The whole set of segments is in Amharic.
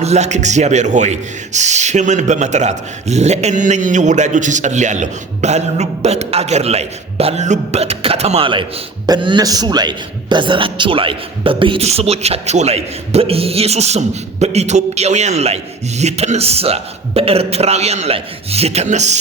አምላክ እግዚአብሔር ሆይ ስምን በመጥራት ለእነኚህ ወዳጆች ይጸልያለሁ። ባሉበት አገር ላይ ባሉበት ከተማ ላይ በነሱ ላይ በዘራቸው ላይ በቤተሰቦቻቸው ላይ በኢየሱስ ስም በኢትዮጵያውያን ላይ የተነሳ በኤርትራውያን ላይ የተነሳ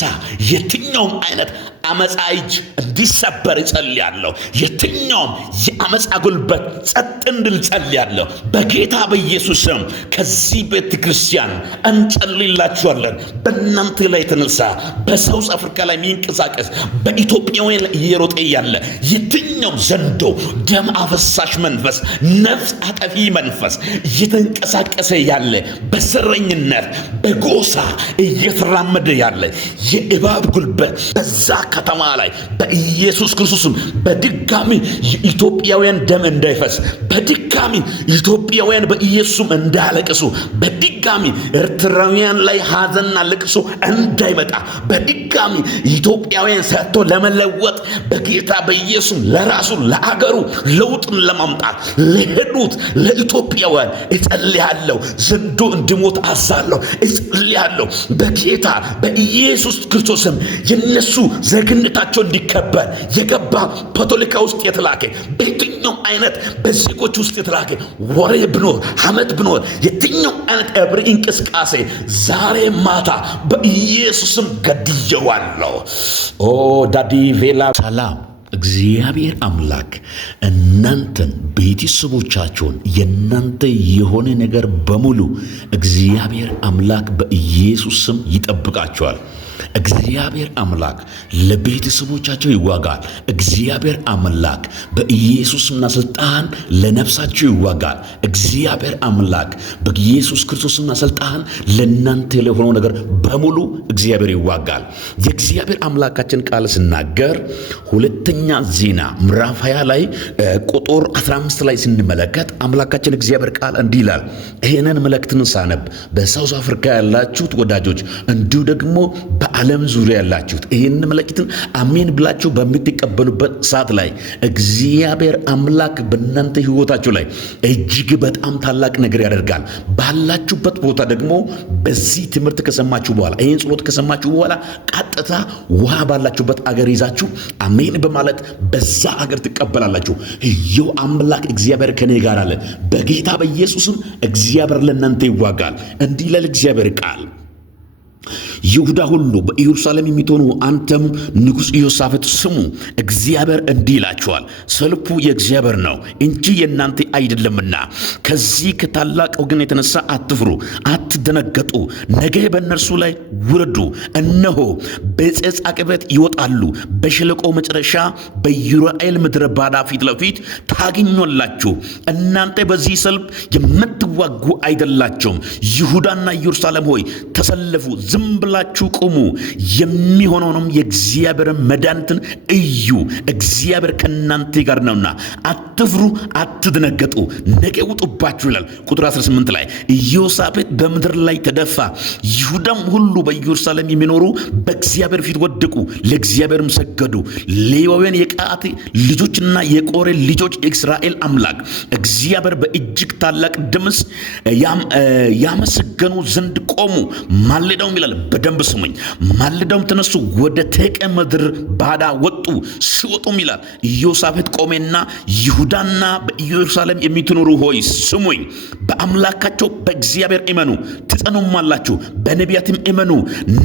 የትኛውም አይነት አመፃ እጅ እንዲሰበር ይጸልያለሁ። የትኛውም የአመፃ ጉልበት ጸጥ እንድል ጸልያለሁ በጌታ በኢየሱስ ስም። ከዚህ ቤተ ክርስቲያን እንጸልይላችኋለን። በእናንተ ላይ የተነሳ በሳውዝ አፍሪካ ላይ የሚንቀሳቀስ በኢትዮጵያውያን ላይ እየሮጠ ያለ የትኛው ዘንዶ ደም አፈሳሽ መንፈስ ነፍስ አጠፊ መንፈስ እየተንቀሳቀሰ ያለ በስረኝነት በጎሳ እየተራመደ ያለ የእባብ ጉልበት በዛ ከተማ ላይ በኢየሱስ ክርስቶስም በድጋሚ የኢትዮጵያውያን ደም እንዳይፈስ በድጋሚ ኢትዮጵያውያን በኢየሱስም እንዳለቅሱ በድጋሚ ኤርትራውያን ላይ ሐዘንና ልቅሶ እንዳይመጣ በድጋሚ ኢትዮጵያውያን ሰጥቶ ለመለወጥ በጌታ በኢየሱስ ለራሱ ለአገሩ ለውጥን ለማምጣት ለሄዱት ለኢትዮጵያውያን እጸልያለሁ። ዘንዶ እንዲሞት አዛለሁ እጸልያለሁ በጌታ በኢየሱስ ክርስቶስም። የነሱ ዜግነታቸው እንዲከበር የገባ ፖለቲካ ውስጥ የተላከ በየትኛው አይነት በዜጎች ውስጥ የተላከ ወሬ ብኖር ሐመት ብኖር የትኛው አይነት እብሪ እንቅስቃሴ ዛሬ ማታ በኢየሱስም ገድየዋለሁ። ኦ ዳዲ ቬላ ሰላም። እግዚአብሔር አምላክ እናንተን ቤተሰቦቻችሁን የናንተ የሆነ ነገር በሙሉ እግዚአብሔር አምላክ በኢየሱስ ስም ይጠብቃቸዋል። እግዚአብሔር አምላክ ለቤተሰቦቻቸው ይዋጋል። እግዚአብሔር አምላክ በኢየሱስና ስልጣን ለነፍሳቸው ይዋጋል። እግዚአብሔር አምላክ በኢየሱስ ክርስቶስና ስልጣን ለናንተ ለሆነው ነገር በሙሉ እግዚአብሔር ይዋጋል። የእግዚአብሔር አምላካችን ቃል ሲናገር ሁለተኛ ዜና ምዕራፍ 20 ላይ ቁጥር 15 ላይ ስንመለከት አምላካችን እግዚአብሔር ቃል እንዲህ ይላል። ይሄንን መልእክትን ሳነብ በሳውዝ አፍሪካ ያላችሁት ወዳጆች እንዲሁ ደግሞ በዓለም ዙሪያ ያላችሁት ይህን መልእክትን አሜን ብላችሁ በምትቀበሉበት ሰዓት ላይ እግዚአብሔር አምላክ በእናንተ ህይወታችሁ ላይ እጅግ በጣም ታላቅ ነገር ያደርጋል። ባላችሁበት ቦታ ደግሞ በዚህ ትምህርት ከሰማችሁ በኋላ ይህን ጸሎት ከሰማችሁ በኋላ ቀጥታ ውሃ ባላችሁበት አገር ይዛችሁ አሜን በማለት በዛ አገር ትቀበላላችሁ። ይኸው አምላክ እግዚአብሔር ከኔ ጋር አለ። በጌታ በኢየሱስም እግዚአብሔር ለእናንተ ይዋጋል። እንዲህ ይላል እግዚአብሔር ቃል፣ ይሁዳ ሁሉ በኢየሩሳሌም የሚሆኑ አንተም ንጉሥ ኢዮሳፍጥ ስሙ። እግዚአብሔር እንዲህ ይላችኋል፣ ሰልፉ የእግዚአብሔር ነው እንጂ የእናንተ አይደለምና ከዚህ ከታላቅ ወገን የተነሳ አትፍሩ፣ አትደነገጡ። ነገ በእነርሱ ላይ ውረዱ። እነሆ በዕፀ ዓቀበት ይወጣሉ፣ በሸለቆ መጨረሻ በኢይዝራኤል ምድረ ባዳ ፊት ለፊት ታገኛላችሁ። እናንተ በዚህ ሰልፍ የምትዋጉ አይደላችሁም። ይሁዳና ኢየሩሳሌም ሆይ ተሰለፉ፣ ዝም ብላችሁ ቁሙ። የሚሆነውንም የእግዚአብሔር መድኃኒትን እዩ። እግዚአብሔር ከእናንተ ጋር ነውና አትፍሩ፣ አትደነገጡ። ነገ ውጡባችሁ ይላል። ቁጥር 18 ላይ ኢዮሳፍጥ በምድር ላይ ተደፋ፣ ይሁዳም ሁሉ በኢየሩሳሌም የሚኖሩ በእግዚአብሔር ፊት ወደቁ፣ ለእግዚአብሔርም ሰገዱ። ሌዋውያን የቀዓት ልጆችና የቆሬ ልጆች የእስራኤል አምላክ እግዚአብሔር በእጅግ ታላቅ ድምፅ ያመሰገኑ ዘንድ ቆሙ። ማለዳውም ይላል በደንብ ስሙኝ፣ ማለዳውም ተነሱ፣ ወደ ቴቄ ምድር ባዳ ወጡ። ሲወጡም ይላል ኢዮሳፍጥ ቆሜና ይሁዳና በኢየሩሳሌም የምትኖሩ ሆይ ስሙኝ፣ በአምላካቸው በእግዚአብሔር እመኑ ትጸኑማላችሁ፣ በነቢያትም እመኑ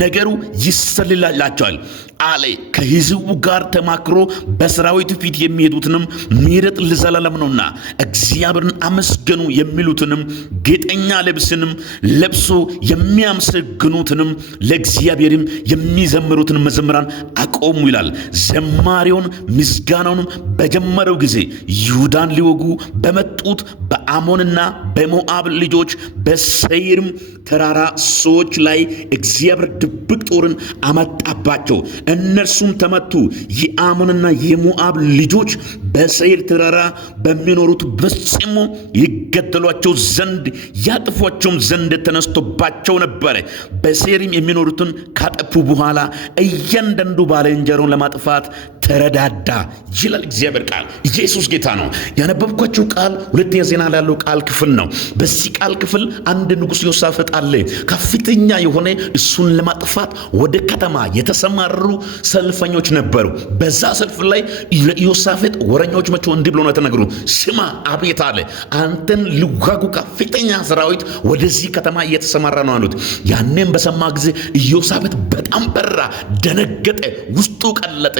ነገሩ ይሰልላላችኋል አለ። ከሕዝቡ ጋር ተማክሮ በሰራዊቱ ፊት የሚሄዱትንም ምሕረት ለዘላለም ነውና እግዚአብሔርን አመስግኑ የሚሉትንም ጌጠኛ ልብስንም ለብሶ የሚያመሰግኑትንም ለእግዚአብሔርም የሚዘምሩትን መዘምራን አቆሙ ይላል። ዘማሪውን ምስጋናውንም በጀመረው ጊዜ ይሁዳን ሊወጉ በመጡት በአሞንና በሞዓብ ልጆች በሴይርም ተራራ ሰዎች ላይ እግዚአብሔር ድብቅ ጦርን አመጣባቸው። እነርሱም ተመቱ። የአሞንና የሞዓብ ልጆች በሴይር ተራራ በሚኖሩት ፈጽሞ ይገደሏቸው ዘንድ ያጥፏቸውም ዘንድ ተነስቶባቸው ነበረ። በሴይርም የሚኖሩትን ካጠፉ በኋላ እያንዳንዱ ባልንጀራውን ለማጥፋት ተረዳዳ ይላል እግዚአብሔር ቃል። ኢየሱስ ጌታ ነው። ያነበብኳቸው ቃል ሁለተኛ ዜና ላይ ያለው ቃል ክፍል ነው። በዚህ ቃል ክፍል አንድ ንጉሥ ዮሳፍጥ አለ። ከፍተኛ የሆነ እሱን ለማጥፋት ወደ ከተማ የተሰማሩ ሰልፈኞች ነበሩ። በዛ ሰልፍ ላይ ለዮሳፍጥ ወረኞች መጥተው እንዲህ ብሎ ነው ተነግሩ፣ ስማ አቤት አለ፣ አንተን ሊዋጉ ከፍተኛ ሰራዊት ወደዚህ ከተማ እየተሰማራ ነው አሉት። ያንን በሰማ ጊዜ ኢዮሳፍጥ በጣም በራ፣ ደነገጠ፣ ውስጡ ቀለጠ።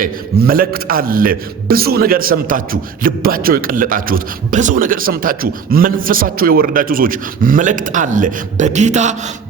መልእክት አለ። ብዙ ነገር ሰምታችሁ ልባቸው የቀለጣችሁት፣ ብዙ ነገር ሰምታችሁ መንፈሳቸው የወረዳችሁ ሰዎች መልእክት አለ። በጌታ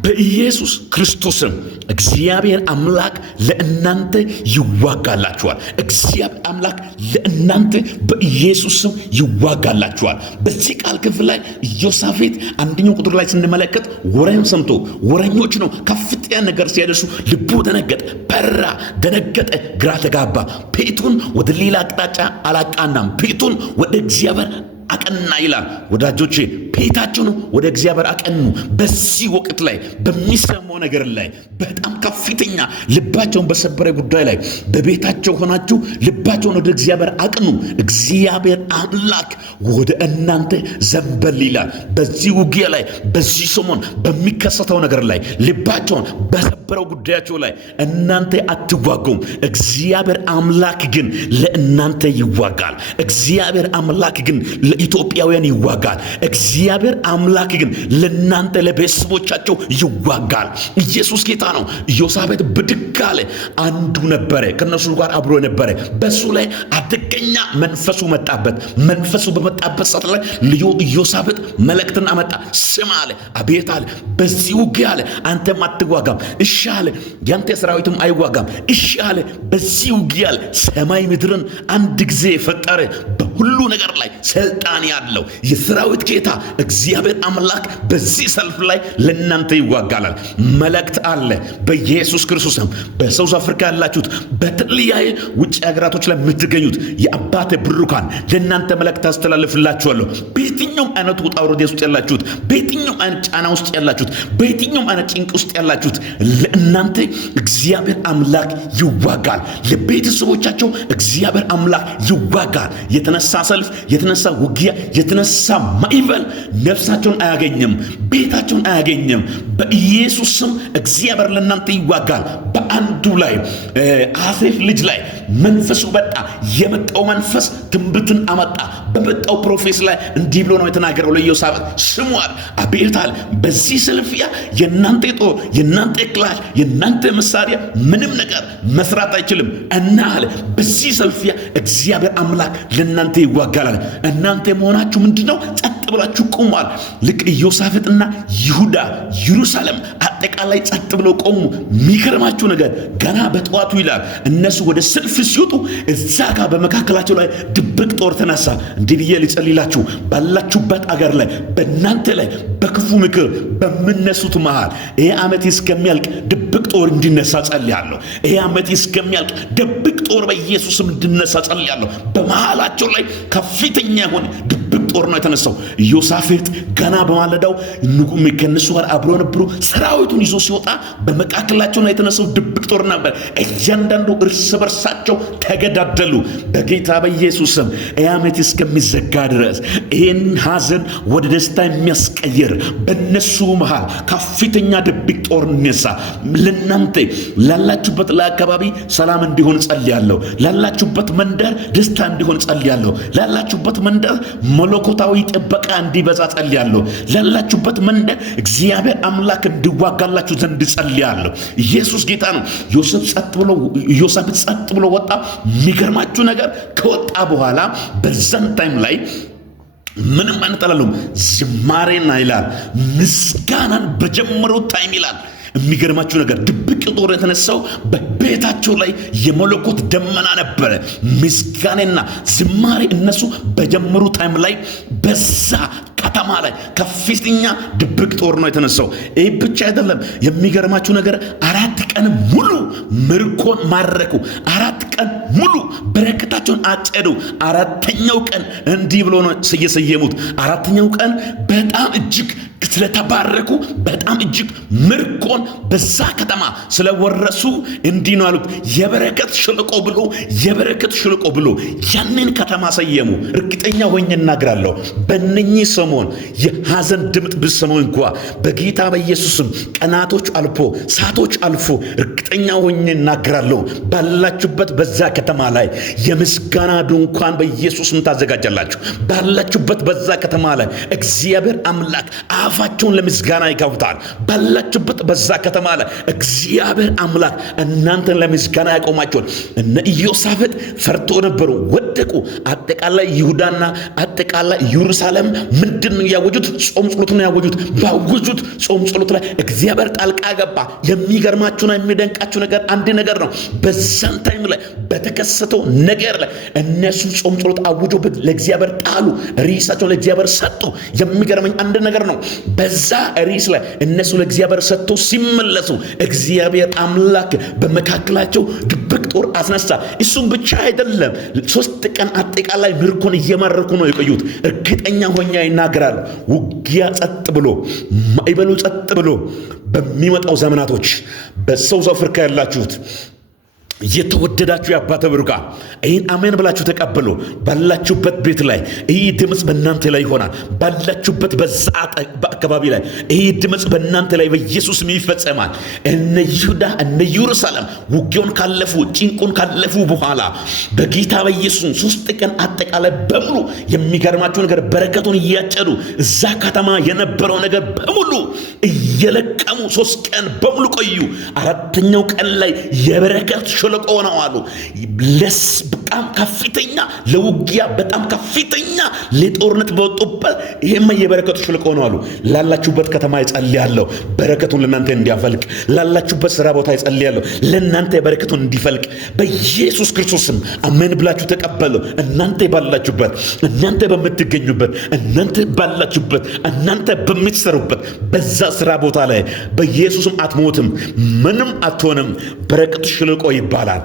በኢየሱስ ክርስቶስም እግዚአብሔር አምላክ ለእናንተ ይዋጋላችኋል። እግዚአብሔር አምላክ ለእናንተ በኢየሱስ ስም ይዋጋላችኋል። በዚህ ቃል ክፍል ላይ ኢዮሳፍጥ አንደኛው ቁጥር ላይ ስንመለከት ወሬውን ሰምቶ ወሬኞች ነው ከፍተኛ ነገር ሲያደርሱ ልቡ ደነገጠ፣ በራ፣ ደነገጠ፣ ግራ ተጋባ። ፊቱን ወደ ሌላ አቅጣጫ አላቃናም፣ ፊቱን ወደ እግዚአብሔር አቀና ይላል። ወዳጆቼ ፊታቸውን ወደ እግዚአብሔር አቀኑ። በዚህ ወቅት ላይ በሚሰማው ነገር ላይ በጣም ከፍተኛ ልባቸውን በሰበረ ጉዳይ ላይ በቤታቸው ሆናችሁ ልባቸውን ወደ እግዚአብሔር አቅኑ። እግዚአብሔር አምላክ ወደ እናንተ ዘንበል ይላል። በዚህ ውጊያ ላይ በዚህ ሰሞን በሚከሰተው ነገር ላይ ልባቸውን በሰበረው ጉዳያቸው ላይ እናንተ አትዋጉም። እግዚአብሔር አምላክ ግን ለእናንተ ይዋጋል። እግዚአብሔር አምላክ ግን ለኢትዮጵያውያን ይዋጋል። እግዚአብሔር አምላክ ግን ለናንተ ለቤተሰቦቻቸው ይዋጋል። ኢየሱስ ጌታ ነው። ኢዮሳፍጥ ብድግ አለ። አንዱ ነበረ ከነሱ ጋር አብሮ ነበረ። በሱ ላይ አደገኛ መንፈሱ መጣበት። መንፈሱ በመጣበት ሰዓት ላይ ኢዮሳፍጥ መልእክትን አመጣ። ስማ አለ፣ አቤት አለ፣ በዚህ ውጊያ አለ አንተም አትዋጋም። እሺ አለ፣ ያንተ ሰራዊትም አይዋጋም። እሺ አለ፣ በዚህ ውጊያ አለ ሰማይ ምድርን አንድ ጊዜ ፈጠረ፣ በሁሉ ነገር ላይ ስልጣን ያለው የሰራዊት ጌታ እግዚአብሔር አምላክ በዚህ ሰልፍ ላይ ለእናንተ ይዋጋላል። መልእክት አለ በኢየሱስ ክርስቶስም። በሳውዝ አፍሪካ ያላችሁት፣ በተለያየ ውጭ ሀገራቶች ላይ የምትገኙት የአባቴ ብሩካን ለእናንተ መልእክት አስተላልፍላችኋለሁ። በየትኛውም አይነት ውጣ ውረድ ውስጥ ያላችሁት፣ በየትኛውም አይነት ጫና ውስጥ ያላችሁት፣ በየትኛውም አይነት ጭንቅ ውስጥ ያላችሁት ለእናንተ እግዚአብሔር አምላክ ይዋጋል። ለቤተሰቦቻቸው እግዚአብሔር አምላክ ይዋጋል። የተነሳ ሰልፍ፣ የተነሳ ውጊያ፣ የተነሳ ማዕበል ነፍሳቸውን አያገኝም፣ ቤታቸውን አያገኝም። በኢየሱስ ስም እግዚአብሔር ለእናንተ ይዋጋል። በአንዱ ላይ አሴፍ ልጅ ላይ መንፈሱ መጣ። የመጣው መንፈስ ትንቢትን አመጣ። በመጣው ፕሮፌስ ላይ እንዲህ ብሎ ነው የተናገረው ለኢዮሳፍጥ፣ ስሙት አቤት አለ፣ በዚህ ሰልፊያ የእናንተ ጦር፣ የእናንተ ክላሽ፣ የእናንተ መሳሪያ ምንም ነገር መስራት አይችልም እና አለ በዚህ ሰልፊያ እግዚአብሔር አምላክ ለእናንተ ይዋጋል። እናንተ መሆናችሁ ምንድነው? ጸጥ ብላችሁ ቆሟል። ልክ ኢዮሳፍጥና ይሁዳ፣ ኢየሩሳሌም አጠቃላይ ጸጥ ብለው ቆሙ። የሚገርማችሁ ነገር ገና በጠዋቱ ይላል እነሱ ወደ ሰልፍ ሲወጡ እዛ ጋር በመካከላቸው ላይ ድብቅ ጦር ተነሳ። እንዲህ ብዬ ልጸልይላችሁ፣ ባላችሁበት አገር ላይ በእናንተ ላይ በክፉ ምክር በምነሱት መሃል ይሄ ዓመት እስከሚያልቅ ድብቅ ጦር እንዲነሳ ጸልያለሁ። ይሄ ዓመት እስከሚያልቅ ድብቅ ጦር በኢየሱስም እንዲነሳ ጸልያለሁ። በመሃላቸው ላይ ከፍተኛ የሆነ ድብቅ ጦር ነው የተነሳው። ኢዮሳፍጥ ገና በማለዳው ከነሱ ጋር አብሮ ነበሩ። ሰራዊቱን ይዞ ሲወጣ በመካከላቸው ላይ የተነሳው ድብቅ ጦር ነበር። እያንዳንዱ እርስ በርሳቸው ተገዳደሉ። በጌታ በኢየሱስም ዓመት እስከሚዘጋ ድረስ ይህን ሐዘን ወደ ደስታ የሚያስቀይር በነሱ መሃል ከፍተኛ ድብቅ ጦር ነሳ። ለናንተ ላላችሁበት ለአካባቢ ሰላም እንዲሆን ጸልያለሁ። ላላችሁበት መንደር ደስታ እንዲሆን ጸልያለሁ። ላላችሁበት መንደር መለኮታዊ ጥበቃ እንዲበዛ ጸልያለሁ። ላላችሁበት መንደር እግዚአብሔር አምላክ እንዲዋጋላችሁ ዘንድ ጸልያለሁ። ኢየሱስ ጌታ ነው። ኢዮሳፍጥ ጸጥ ብሎ ወጣ። የሚገርማችሁ ነገር ከወጣ በኋላ በዛን ታይም ላይ ምንም አንጠላለም ዝማሬና ይላል ምስጋናን በጀመረው ታይም ይላል የሚገርማችሁ ነገር ድብቅ ጦር የተነሳው በቤታቸው ላይ የመለኮት ደመና ነበረ። ምስጋናና ዝማሬ እነሱ በጀመሩ ታይም ላይ በዛ ከተማ ላይ ከፍተኛ ድብቅ ጦር ነው የተነሳው። ይህ ብቻ አይደለም። የሚገርማችሁ ነገር 4 ቀን ሙሉ ምርኮን ማረኩ። 4 ቀን ሙሉ በረከታቸውን አጨዱ። 4ኛው ቀን እንዲህ ብሎ ነው የሰየሙት። 4ኛው ቀን በጣም እጅግ ስለተባረኩ በጣም እጅግ ምርኮን በዛ ከተማ ስለወረሱ እንዲህ ነው አሉት፣ የበረከት ሸለቆ ብሎ ያንን ከተማ ሰየሙ። እርግጠኛ ሆኜ እናገራለሁ በእነኚህ ሰሞን የሐዘን ድምጥ ብትሰሙ እንኳ በጌታ በኢየሱስም ቀናቶች አልፎ ሰዓቶች አልፎ እርግጠኛ ሆኜ እናገራለሁ ባላችሁበት በዛ ከተማ ላይ የምስጋና ድንኳን በኢየሱስም ታዘጋጃላችሁ። ባላችሁበት በዛ ከተማ ላይ እግዚአብሔር አምላክ አፋቸውን ለምስጋና ይከፍታል። ባላችሁበት በዛ ከተማ ላይ እግዚአብሔር አምላክ እናንተን ለምስጋና ያቆማቸዋል። እነ ኢዮሳፍጥ ፈርቶ ነበሩ፣ ወደቁ። አጠቃላይ ይሁዳና አጠቃላይ ኢየሩሳሌም ምንድን ነው ያወጁት? ጾም ጸሎት ነው ያወጁት። ባወጁት ጾም ጸሎት ላይ እግዚአብሔር ጣልቃ ገባ። የሚገርማችሁና የሚደንቃችሁ ነገር አንድ ነገር ነው። በዛን ታይም ላይ በተከሰተው ነገር ላይ እነሱ ጾም ጸሎት አውጆ ለእግዚአብሔር ጣሉ፣ ሪሳቸውን ለእግዚአብሔር ሰጡ። የሚገርመኝ አንድ ነገር ነው። በዛ ሪስ ላይ እነሱ ለእግዚአብሔር ሰጥቶ ሲመለሱ እግዚአብሔር አምላክ በመካከላቸው ድብቅ ጦር አስነሳ። እሱም ብቻ አይደለም፣ 3 ቀን አጠቃላይ ምርኮን እየማረኩ ነው የቆዩት። እርግጠኛ ሆኜ ይናገራል። ውጊያ ጸጥ ብሎ ማዕበሉ ጸጥ ብሎ በሚመጣው ዘመናቶች በሳውዝ አፍሪካ ያላችሁት የተወደዳችሁ የአባተ ብሩካን ይህን አሜን ብላችሁ ተቀበሉ። ባላችሁበት ቤት ላይ ይህ ድምፅ በእናንተ ላይ ይሆናል። ባላችሁበት በዛ አካባቢ ላይ ይህ ድምፅ በእናንተ ላይ በኢየሱስ ይፈጸማል። እነ ይሁዳ እነ ኢየሩሳሌም ውጊያውን ካለፉ ጭንቁን ካለፉ በኋላ በጌታ በኢየሱስ 3 ቀን አጠቃላይ በሙሉ የሚገርማችሁ ነገር በረከቱን እያጨዱ እዛ ከተማ የነበረው ነገር በሙሉ እየለቀሙ 3 ቀን በሙሉ ቆዩ። 4ኛው ቀን ላይ የበረከት ሸለቆ ነው አሉ። በጣም ከፍተኛ ለውጊያ በጣም ከፍተኛ ለጦርነት በወጡበት ይሄማ የበረከቱ ሸለቆ ነው አሉ። ላላችሁበት ከተማ ይጸልያለሁ በረከቱን ለእናንተ እንዲያፈልቅ። ላላችሁበት ስራ ቦታ ይጸልያለሁ ለእናንተ በረከቱን እንዲፈልቅ በኢየሱስ ክርስቶስም አሜን ብላችሁ ተቀበሉ። እናንተ ባላችሁበት፣ እናንተ በምትገኙበት፣ እናንተ ባላችሁበት፣ እናንተ በምትሰሩበት በዛ ስራ ቦታ ላይ በኢየሱስም አትሞትም፣ ምንም አትሆንም። በረከቱ ሸለቆ ይባላል።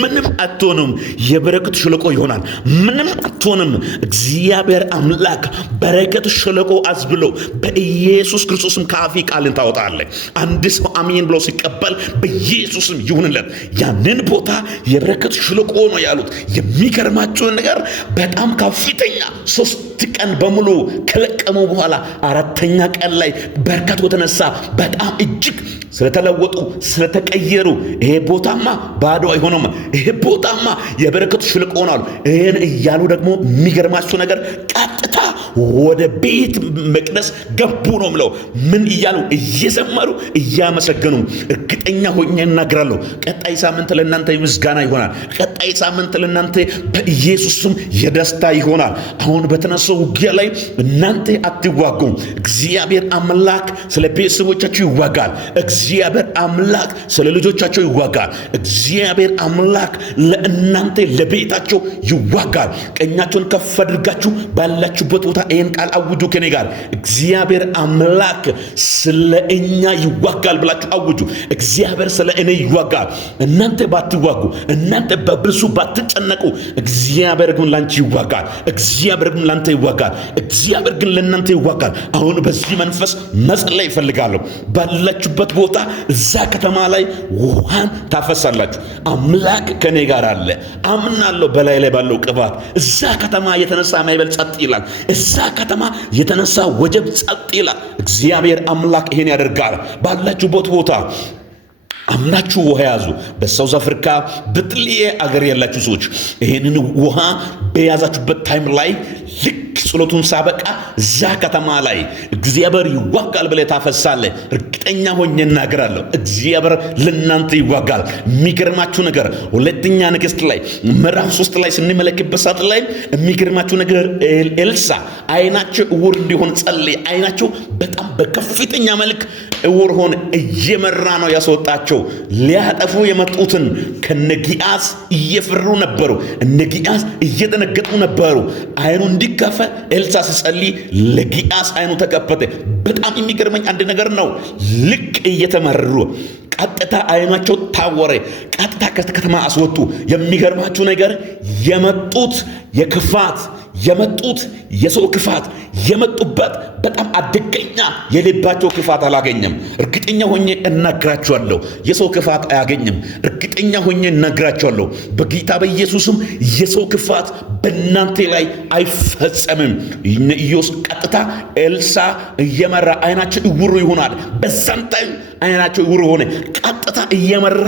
ምንም አትሆንም። የበረከቱ ሸለቆ ይሆናል። ምንም አትሆንም። እግዚአብሔር አምላክ በረከቱ ሸለቆ አዝብሎ በኢየሱስ ክርስቶስም ካፊ ቃልን ታወጣለህ። አንድ ሰው አሜን ብሎ ሲቀበል በኢየሱስም ይሁንለት። ያንን ቦታ የበረከቱ ሸለቆ ነው ያሉት። የሚገርማችሁ ነገር በጣም ከፍተኛ 3 ቀን በሙሉ ከለቀሙ በኋላ 4ኛ ቀን ላይ በረከቱ ተነሳ። በጣም እጅግ ስለተለወጡ ስለተቀየሩ ይሄ ቦታማ ባዶ አይሆንም፣ ይሄ ቦታማ የበረከቱ ሸለቆ ሆኗል። ይሄን እያሉ ደግሞ የሚገርማችሁ ነገር ቀጥታ ወደ ቤተ መቅደስ ገቡ ነው ምለው። ምን እያሉ እየዘመሩ እያመሰገኑ። እርግጠኛ ሆኜ እናገራለሁ ቀጣይ ሳምንት ለእናንተ ምስጋና ይሆናል። ቀጣይ ሳምንት ለእናንተ በኢየሱስም የደስታ ይሆናል። አሁን በተነሳው ውጊያ ላይ እናንተ አትዋጉም። እግዚአብሔር አምላክ ስለ ቤተሰቦቻችሁ ይዋጋል። እግዚአብሔር አምላክ ስለ ልጆቻቸው ይዋጋል። እግዚአብሔር አምላክ ለእናንተ ለቤታቸው ይዋጋል። ቀኛቸውን ከፍ አድርጋችሁ ባላችሁበት ቦታ ይህን ቃል አውጁ ከኔ ጋር። እግዚአብሔር አምላክ ስለ እኛ ይዋጋል ብላችሁ አውጁ። እግዚአብሔር ስለ እኔ ይዋጋል። እናንተ ባትዋጉ፣ እናንተ በብዙ ባትጨነቁ፣ እግዚአብሔር ግን ላንቺ ይዋጋል። እግዚአብሔር ግን ላንተ ይዋጋል። እግዚአብሔር ግን ለእናንተ ይዋጋል። አሁን በዚህ መንፈስ መጸለይ ይፈልጋለሁ። ባላችሁበት ቦታ እዛ ከተማ ላይ ውሃን ታፈሳላችሁ። አምላክ ከኔ ጋር አለ አምናለሁ። በላይ ላይ ባለው ቅባት እዛ ከተማ የተነሳ ማዕበል ጸጥ ይላል። እዛ ከተማ የተነሳ ወጀብ ጸጥ ይላል። እግዚአብሔር አምላክ ይሄን ያደርጋል። ባላችሁበት ቦታ አምናችሁ ውሃ ያዙ። በሳውዝ አፍሪካ በጥልዬ አገር ያላችሁ ሰዎች ይሄንን ውሃ በያዛችሁበት ታይም ላይ ልክ ጸሎቱን ሳበቃ እዛ ከተማ ላይ እግዚአብሔር ይዋጋል ብለህ ታፈሳለህ። እርግጠኛ ሆኜ እናገራለሁ፣ እግዚአብሔር ለእናንተ ይዋጋል። የሚገርማችሁ ነገር ሁለተኛ ነገሥት ላይ ምዕራፍ 3 ላይ ስንመለከትበት ሰዓት ላይ የሚገርማችሁ ነገር ኤልሳ አይናቸው እውር እንዲሆን ጸለየ። አይናቸው በጣም በከፍተኛ መልክ እውር ሆነ። እየመራ ነው ያስወጣቸው። ሊያጠፉ የመጡትን ከነጊያስ እየፈሩ ነበሩ። እነጊያስ እየደነገጡ ነበሩ። አይኑ እንዲከፈት ኤልሳ ሲጸልይ ለጊያስ አይኑ ተከፈተ። በጣም የሚገርመኝ አንድ ነገር ነው። ልክ እየተመረሩ ቀጥታ አይናቸው ታወረ። ቀጥታ ከተማ አስወጡ። የሚገርማችሁ ነገር የመጡት የክፋት የመጡት የሰው ክፋት የመጡበት በጣም አደገኛ የልባቸው ክፋት አላገኘም። እርግጠኛ ሆኜ እናግራችኋለሁ፣ የሰው ክፋት አያገኝም። እርግጠኛ ሆኜ እናግራችኋለሁ፣ በጌታ በኢየሱስም የሰው ክፋት በእናንተ ላይ አይፈጸምም። ኢዮስ ቀጥታ ኤልሳ እየመራ አይናቸው እውር ይሆናል። በዛን ታይም አይናቸው እውር ሆነ። ቀጥታ እየመራ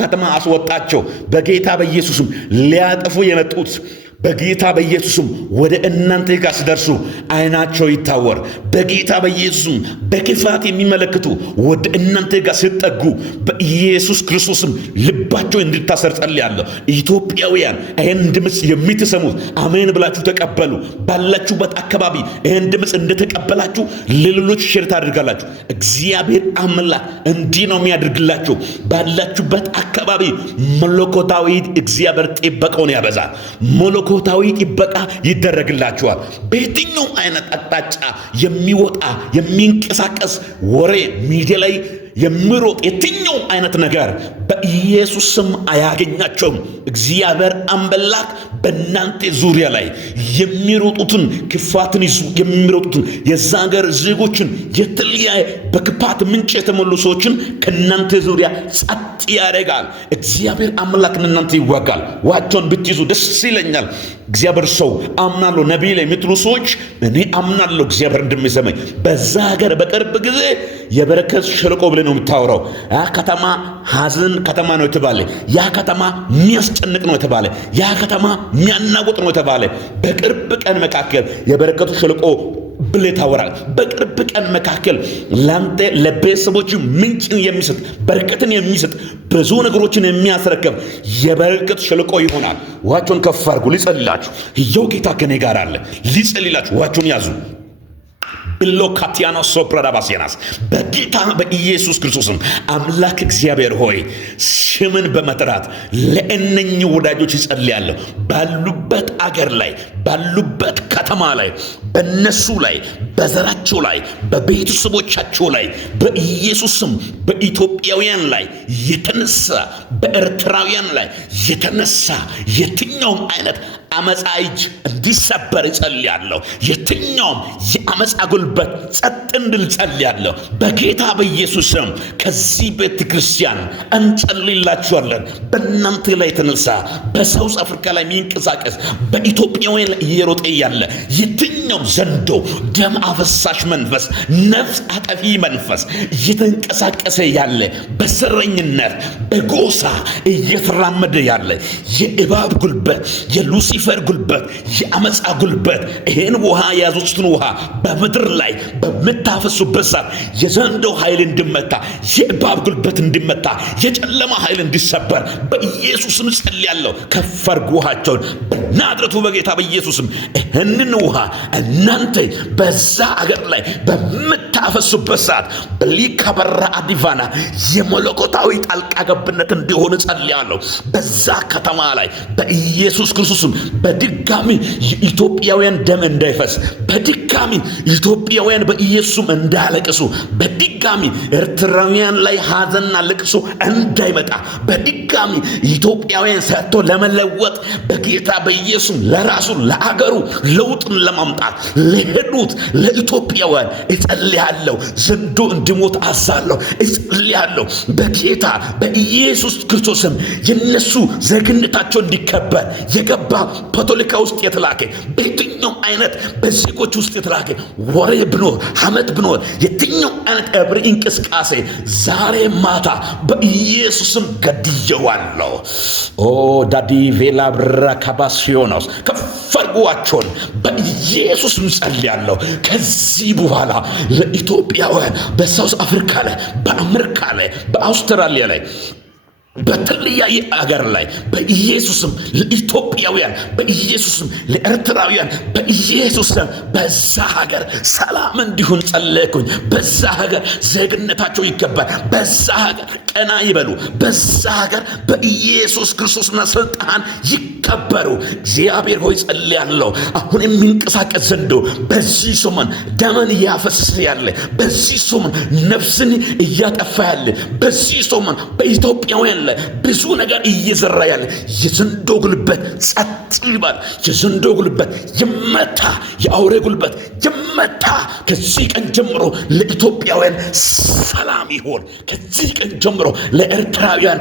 ከተማ አስወጣቸው። በጌታ በኢየሱስም ሊያጠፉ የመጡት በጌታ በኢየሱስም ወደ እናንተ ጋር ሲደርሱ አይናቸው ይታወር። በጌታ በኢየሱስም በክፋት የሚመለከቱ ወደ እናንተ ጋር ሲጠጉ በኢየሱስ ክርስቶስም ልባቸው እንድታሰር ጸልያለሁ። ኢትዮጵያውያን ይህን ድምፅ የምትሰሙት አሜን ብላችሁ ተቀበሉ። ባላችሁበት አካባቢ ይህን ድምፅ እንደተቀበላችሁ ለሌሎች ሼር ታደርጋላችሁ። እግዚአብሔር አምላክ እንዲህ ነው የሚያደርግላችሁ። ባላችሁበት አካባቢ መለኮታዊ እግዚአብሔር ጥበቃውን ያበዛል። መለኮታዊ ጥበቃ ይደረግላችኋል። በየትኛው አይነት አቅጣጫ የሚወጣ የሚንቀሳቀስ ወሬ ሚዲያ ላይ የሚሮጥ የትኛው አይነት ነገር በኢየሱስ ስም አያገኛቸውም። እግዚአብሔር አምላክ በእናንተ ዙሪያ ላይ የሚሮጡትን ክፋትን ይዙ የሚሮጡትን የዛ ሀገር ዜጎችን የተለያየ በክፋት ምንጭ የተሞሉ ሰዎችን ከእናንተ ዙሪያ ጸጥ ያደርጋል። እግዚአብሔር አምላክ እናንተ ይዋጋል። ዋቸውን ብትይዙ ደስ ይለኛል። እግዚአብሔር ሰው አምናለሁ ነቢይ ላይ የምትሉ ሰዎች እኔ አምናለሁ እግዚአብሔር እንደሚሰማኝ። በዛ ሀገር በቅርብ ጊዜ የበረከት ሸለቆ ብለህ ነው የምታወራው። ያ ከተማ ሐዘን ከተማ ነው የተባለ፣ ያ ከተማ የሚያስጨንቅ ነው የተባለ፣ ያ ከተማ የሚያናውጥ ነው የተባለ በቅርብ ቀን መካከል የበረከቱ ሸለቆ ብለህ ታወራለህ። በቅርብ ቀን መካከል ላንተ ለቤተሰቦች ምንጭን የሚሰጥ በረከትን የሚሰጥ ብዙ ነገሮችን የሚያስረክብ የበረከት ሸለቆ ይሆናል። ዋቸውን ከፍ አድርጉ። ሊጸልላችሁ ይኸው ጌታ ከኔ ጋር አለ። ሊጸልላችሁ ዋቸውን ያዙ። ብሎካቲያኖ ሶፕራዳባሲያናስ በጌታ በኢየሱስ ክርስቶስም አምላክ እግዚአብሔር ሆይ ስምን በመጥራት ለእነኚህ ወዳጆች ይጸልያለሁ። ባሉበት አገር ላይ ባሉበት ከተማ ላይ በነሱ ላይ በዘራቸው ላይ በቤተሰቦቻቸው ላይ በኢየሱስም በኢትዮጵያውያን ላይ የተነሳ በኤርትራውያን ላይ የተነሳ የትኛውም አይነት አመፃ እጅ እንዲሰበር ጸልያለሁ። የትኛውም የአመፃ ጉልበት ጸጥ እንድል ጸልያለሁ በጌታ በኢየሱስ ስም። ከዚህ ቤተ ክርስቲያን እንጸልይላችኋለን። በእናንተ ላይ የተነሳ በሳውዝ አፍሪካ ላይ የሚንቀሳቀስ በኢትዮጵያውያን ላይ እየሮጠ ያለ የትኛውም ዘንዶ ደም አፈሳሽ መንፈስ ነፍስ አጠፊ መንፈስ እየተንቀሳቀሰ ያለ በሰረኝነት በጎሳ እየተራመደ ያለ የእባብ ጉልበት የሉሲፈር ጉልበት የአመፃ ጉልበት ይህን ውሃ የያዙትን ውሃ በምድር ላይ በምታፈሱበት ሰዓት የዘንዶ ኃይል እንዲመታ የእባብ ጉልበት እንዲመታ የጨለማ ኃይል እንዲሰበር በኢየሱስም ጸልያለሁ። ከፍ አድርጉ ውሃቸውን በናዝሬቱ በጌታ በኢየሱስም ይህንን ውሃ እናንተ በዛ አገር ላይ በምታፈሱበት ሰዓት በሊካበራ አዲቫና የመለኮታዊ ጣልቃ ገብነት እንዲሆን ጸልያለሁ። በዛ ከተማ ላይ በኢየሱስ ክርስቶስም በድጋሚ የኢትዮጵያውያን ደም እንዳይፈስ፣ በድጋሚ ኢትዮጵያውያን በኢየሱስም እንዳያለቅሱ፣ በድጋሚ ኤርትራውያን ላይ ሐዘንና ልቅሶ እንዳይመጣ፣ በድጋሚ ኢትዮጵያውያን ሰጥቶ ለመለወጥ በጌታ በኢየሱስ ለራሱ ለአገሩ ለውጥን ለማምጣት ለሄዱት ለኢትዮጵያውያን እጸልያለሁ። ዘንዶ እንዲሞት አዛለሁ። እጸልያለሁ በጌታ በኢየሱስ ክርስቶስም የነሱ ዜግነታቸው እንዲከበር የገባ ፖለቲካ ውስጥ የተላከ በየትኛው አይነት በዜጎች ውስጥ የተላከ ወሬ ብኖር ሐመት ብኖር የትኛው አይነት እብሪ እንቅስቃሴ ዛሬ ማታ በኢየሱስም ገድየዋለሁ። ኦ ዳዲ ቬላ ብራካባሲዮኖስ ከፈርጓቸውን በኢየሱስም ጸልያለሁ። ከዚህ በኋላ ለኢትዮጵያውያን በሳውዝ አፍሪካ ላይ በአሜሪካ ላይ በአውስትራሊያ ላይ በተለያየ አገር ላይ በኢየሱስም ለኢትዮጵያውያን በኢየሱስም ለኤርትራውያን በኢየሱስም በዛ ሀገር ሰላም እንዲሆን ጸለይኩኝ። በዛ ሀገር ዜግነታቸው ይከበር። በዛ ሀገር ቀና ይበሉ። በዛ ሀገር በኢየሱስ ክርስቶስና ስልጣን ይከበሩ። እግዚአብሔር ሆይ ጸልያለሁ። አሁን የሚንቀሳቀስ ዘንዶ በዚህ ሰሞን ደምን እያፈሰሰ ያለ በዚህ ሰሞን ነፍስን እያጠፋ ያለ በዚህ ሰሞን በኢትዮጵያውያን ብዙ ነገር እየዘራ ያለ የዘንዶ ጉልበት ጸጥ ይበል። የዘንዶ ጉልበት ይመታ። የአውሬ ጉልበት ይመታ። ከዚህ ቀን ጀምሮ ለኢትዮጵያውያን ሰላም ይሁን። ከዚህ ቀን ጀምሮ ለኤርትራውያን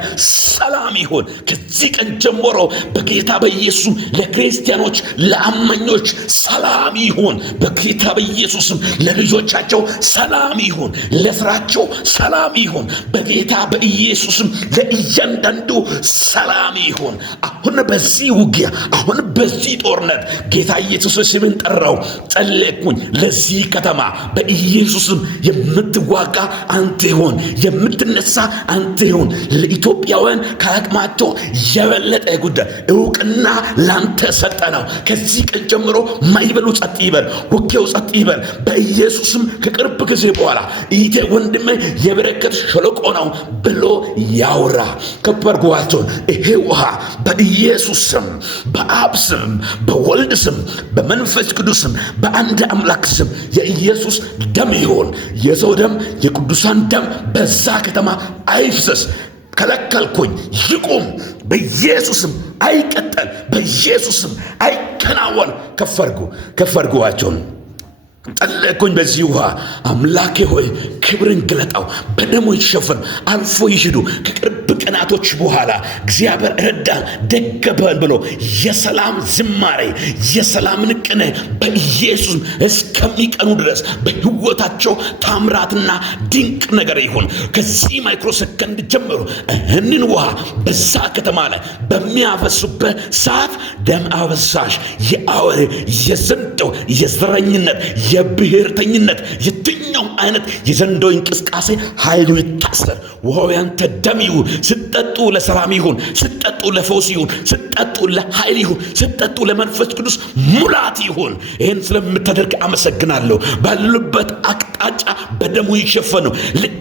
ሰላም ይሁን። ከዚህ ቀን ጀምሮ በጌታ በኢየሱስ ለክርስቲያኖች ለአማኞች ሰላም ይሁን። በጌታ በኢየሱስ ለልጆቻቸው ሰላም ይሁን። ለስራቸው ሰላም ይሁን። በጌታ በኢየሱስ ለእያንዳንዱ ሰላም ይሁን። አሁን በዚህ ውጊያ አሁን በዚህ ጦርነት ጌታ ኢየሱስ ስምን ጠራው፣ ጸለይኩኝ። ለዚህ ከተማ በኢየሱስም የምትዋጋ አንተ ይሁን፣ የምትነሳ አንተ ይሁን። ለኢትዮጵያውያን ከአቅማቸው የበለጠ ጉዳይ እውቅና ላንተ ሰጠ ነው። ከዚህ ቀን ጀምሮ ማይበሉ ጸጥ ይበል፣ ውጊያው ጸጥ ይበል በኢየሱስም። ከቅርብ ጊዜ በኋላ ኢቴ ወንድሜ የበረከት ሸለቆ ነው ብሎ ያውራ። ከበርጓቸውን ይሄ ውሃ በኢየሱስ ስም በአብ ስም በወልድ ስም በመንፈስ ቅዱስ ስም በአንድ አምላክ ስም የኢየሱስ ደም ይሁን። የሰው ደም የቅዱሳን ደም በዛ ከተማ አይፍሰስ። ከለከልኩኝ። ይቁም በኢየሱስም። አይቀጠል በኢየሱስም። አይከናወን። ከፈርጓቸውን ጸለይኩኝ። በዚህ ውሃ አምላኬ ሆይ ክብርን ግለጣው። በደሙ ይሸፈን። አልፎ ይሽዱ። ከቅርብ ቀናቶች በኋላ እግዚአብሔር ረዳን ደገፈን ብሎ የሰላም ዝማሬ የሰላምን ቅኔ በኢየሱስ እስከሚቀኑ ድረስ በሕይወታቸው ታምራትና ድንቅ ነገር ይሁን። ከዚህ ማይክሮ ሰከንድ ጀምሮ ይህንን ውሃ በዛ ከተማ ላይ በሚያፈሱበት ሰዓት ደም አበሳሽ የአውሬ የዘንዶ የዘረኝነት የብሔርተኝነት የትኛው አይነት የዘንዶ እንቅስቃሴ ኃይሉ ይታሰር። ውሃው ያንተ ደም ይሁን። ስትጠጡ ለሰላም ይሁን። ስትጠጡ ለፈውስ ይሁን። ስትጠጡ ለኃይል ይሁን። ስትጠጡ ለመንፈስ ቅዱስ ሙላት ይሁን። ይህን ስለምታደርግ አመሰግናለሁ። ባሉበት አቅጣጫ በደሙ ይሸፈኑ። ልክ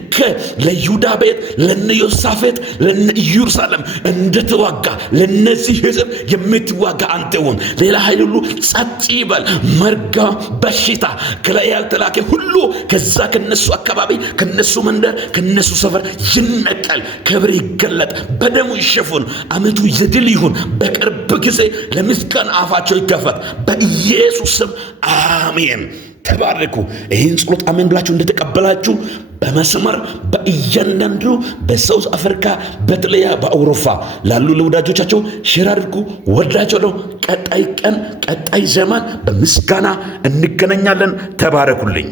ለይሁዳ ቤት ለነ ዮሳፌት ለነ ኢየሩሳሌም እንደተዋጋ ለነዚህ ሕዝብ የምትዋጋ አንተ ሁን። ሌላ ኃይል ሁሉ ጸጥ ይበል። መርጋ በሽታ ከላይ ያልተላከ ሁሉ ከዛ ከነሱ አካባቢ ከነሱ መንደር ከነሱ ሰፈር ይነቀል። ክብር ይገለጥ። በደሙ ይሸፈኑ። አመቱ የድል ይሁን። በቅርብ ጊዜ ለምስጋና አፋቸው ይከፈት። በኢየሱስ ስም አሜን። ተባረኩ። ይህን ጸሎት አሜን ብላችሁ እንደተቀበላችሁ በመስመር በእያንዳንዱ በሳውዝ አፍሪካ በተለያ በአውሮፓ ላሉ ለወዳጆቻቸው ሼር አድርጉ። ወዳጆቻቸው ቀጣይ ቀን ቀጣይ ዘመን በምስጋና እንገናኛለን። ተባረኩልኝ።